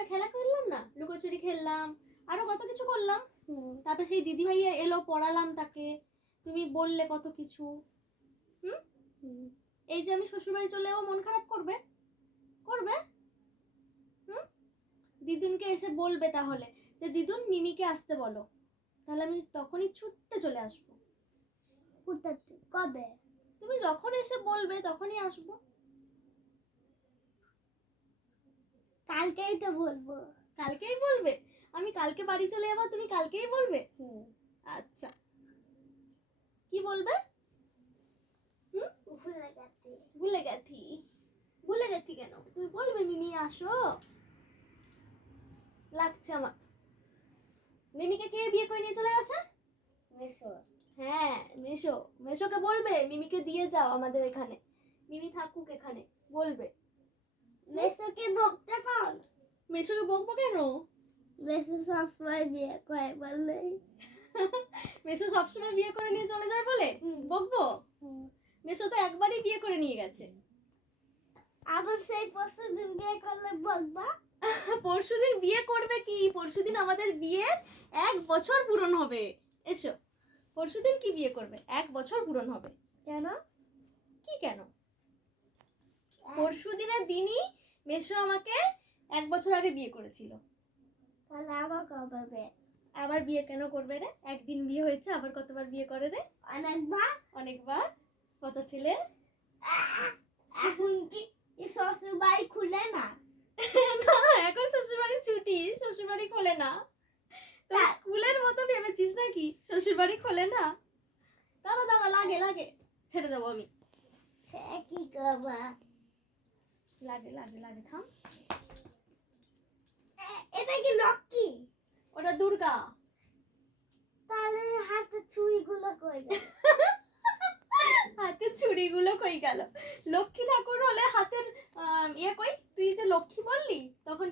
সবাই খেলা করলাম না, লুকোচুরি খেললাম, আরো কত কিছু করলাম। তারপরে সেই দিদি ভাইয়া এলো, পড়ালাম তাকে, তুমি বললে কত কিছু। এই যে আমি শ্বশুরবাড়ি চলে যাবো, মন খারাপ করবে? করবে? দিদুনকে এসে বলবে তাহলে যে দিদুন মিমিকে আসতে বলো, তাহলে আমি তখনই ছুটতে চলে আসবো। কবে? তুমি যখন এসে বলবে তখনই আসবো। কালকেই তো বলবো। কালকেই বলবে? আমি কালকে বাড়ি চলে যাবো, তুমি কালকেই বলবে? আচ্ছা, কি বলবে? ভুলে গেছি কেন? তুমি বলবে মিমি আসো। লাগছে আমার। মিমিকে কে বিয়ে করে নিয়ে চলে গেছে? মেসো। হ্যাঁ, মেশোকে বলবে মিমিকে দিয়ে যাও আমাদের এখানে, মিমি থাকুক এখানে, বলবে। মেসোকে বকতে পাও? মেশোকে বকবো কেন? মেসো সবসময় বিয়ে করে বললে। মেশো সবসময় বিয়ে করে নিয়ে চলে যায় বলে বকবো? মেশো তো একবারই বিয়ে করে নিয়ে গেছে। আবার সেই পরশুদিন বিয়ে করলে বলবা? পরশুদিন বিয়ে করবে কি? পরশুদিন আমাদের বিয়ের 1 বছর পূরণ হবে। এসো, পরশুদিন কি বিয়ে করবে? 1 বছর পূরণ হবে। কেন? কি কেন? পরশুদিনের দিনই মেশো আমাকে 1 বছর আগে বিয়ে করেছিল। তাহলে আবার কবে বিয়ে? আবার বিয়ে কেন করবে রে? একদিন বিয়ে হয়েছে, আবার কতবার বিয়ে করে রে? অনেকবার। কত ছেলে? এখন কি শ্বশুর বাড়ি খুলে না? না, এখন শ্বশুরবাড়ি ছুটি, শ্বশুরবাড়ি খোলে না। তো স্কুলের মতো ভেবেছিস নাকি শ্বশুরবাড়ি খোলে না? দাঁড়া লাগে ছেড়ে দেবো আমি। কি করবা? লাগে থাম। এটা কি লক্ষ্মী? ওটা দুর্গা। তাহলে হাতে ছুরিগুলো কই গেল? হাতে ছুরিগুলো কই গেল? লক্ষ্মী ঠাকুর হলে হাতের ইয়ে কই? তুই যে লক্ষ্মী বললি তখন